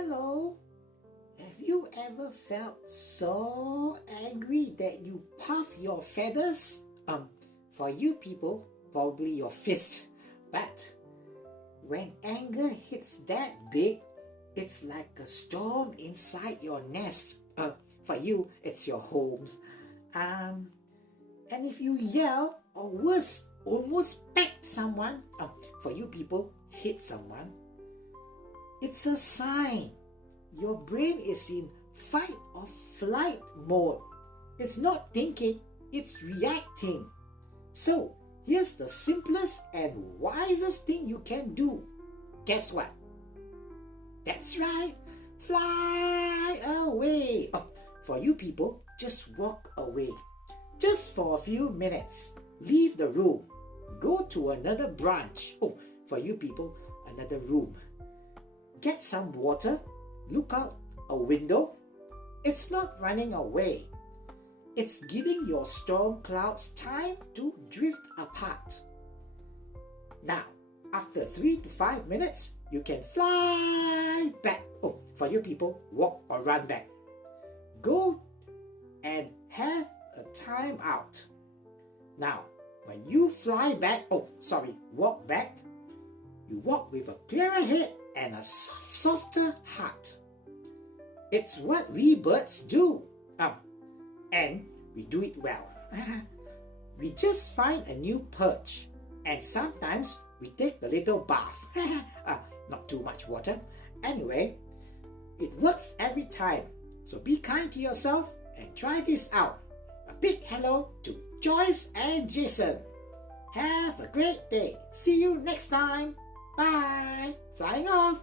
Hello, have you ever felt so angry that you puff your feathers? For you people, probably your fist. But when anger hits that big, it's like a storm inside your nest. For you, it's your homes. And if you yell, or worse, almost peck someone, for you people, hit someone, it's a sign your brain is in fight or flight mode. It's not thinking, it's reacting. So, here's the simplest and wisest thing you can do. Guess what? That's right, fly away. For you people, just walk away. Just for a few minutes. Leave the room. Go to another branch. For you people, another room. Get some water. Look out a window. It's not running away. It's giving your storm clouds time to drift apart. Now, after 3 to 5 minutes, you can fly back. For you people, walk or run back. Go and have a time out. Now, when you fly back, walk back, you walk with a clearer head and a softer heart. It's what we birds do. And we do it well. We just find a new perch, and sometimes we take a little bath. Not too much water. Anyway, it works every time. So be kind to yourself and try this out. A big hello to Joyce and Jason. Have a great day. See you next time. Bye. Flying off.